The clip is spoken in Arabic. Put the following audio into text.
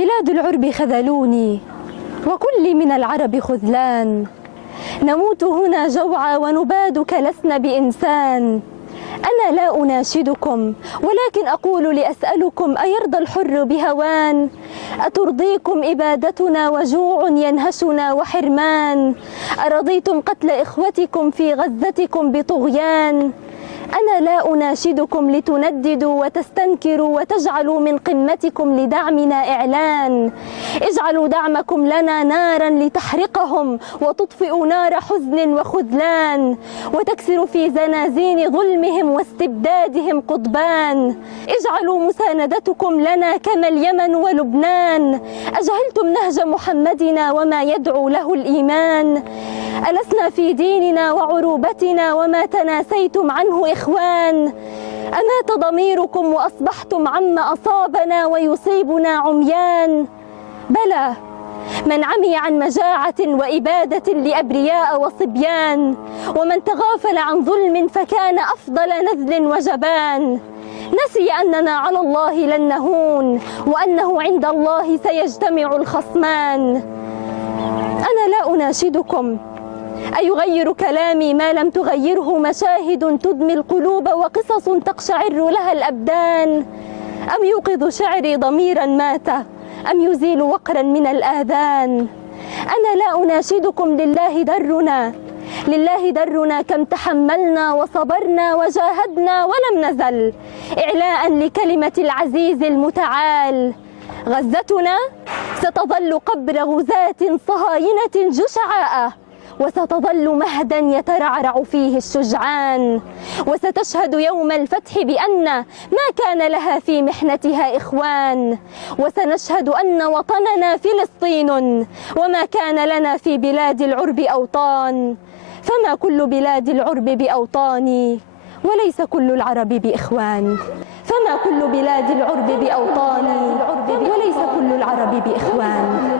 بلاد العرب خذلوني وكل من العرب خذلان، نموت هنا جوعى ونباد كلسن بإنسان. أنا لا أناشدكم ولكن أقول لأسألكم أيرضى الحر بهوان؟ أترضيكم إبادتنا وجوع ينهشنا وحرمان؟ أرضيتم قتل إخوتكم في غزتكم بطغيان؟ أنا لا أناشدكم لتنددوا وتستنكروا وتجعلوا من قمتكم لدعمنا إعلان. اجعلوا دعمكم لنا نارا لتحرقهم وتطفئ نار حزن وخذلان، وتكسر في زنازين ظلمهم واستبدادهم قضبان. اجعلوا مساندتكم لنا كما اليمن ولبنان. أجهلتم نهج محمدنا وما يدعو له الإيمان؟ ألسنا في ديننا وعروبتنا وما تناسيتم عنه إخوان؟ أمات ضميركم وأصبحتم عما أصابنا ويصيبنا عميان؟ بلى، من عمي عن مجاعة وإبادة لأبرياء وصبيان، ومن تغافل عن ظلم فكان أفضل نذل وجبان. نسي أننا على الله لن نهون، وأنه عند الله سيجتمع الخصمان. أنا لا أناشدكم أيغير كلامي ما لم تغيره مشاهد تدمي القلوب وقصص تقشعر لها الأبدان. أم يوقظ شعري ضميرا مات، أم يزيل وقرا من الآذان. أنا لا أناشدكم لله درنا كم تحملنا وصبرنا وجاهدنا ولم نزل إعلاء لكلمة العزيز المتعال. غزتنا ستظل قبر غزاة صهاينة جشعاء، وستظل مهدا يترعرع فيه الشجعان، وستشهد يوم الفتح بأن ما كان لها في محنتها إخوان، وسنشهد أن وطننا فلسطين وما كان لنا في بلاد العرب أوطان. فما كل بلاد العرب بأوطاني، وليس كل العرب بإخوان. فما كل بلاد العرب بأوطاني، وليس كل العرب بإخوان.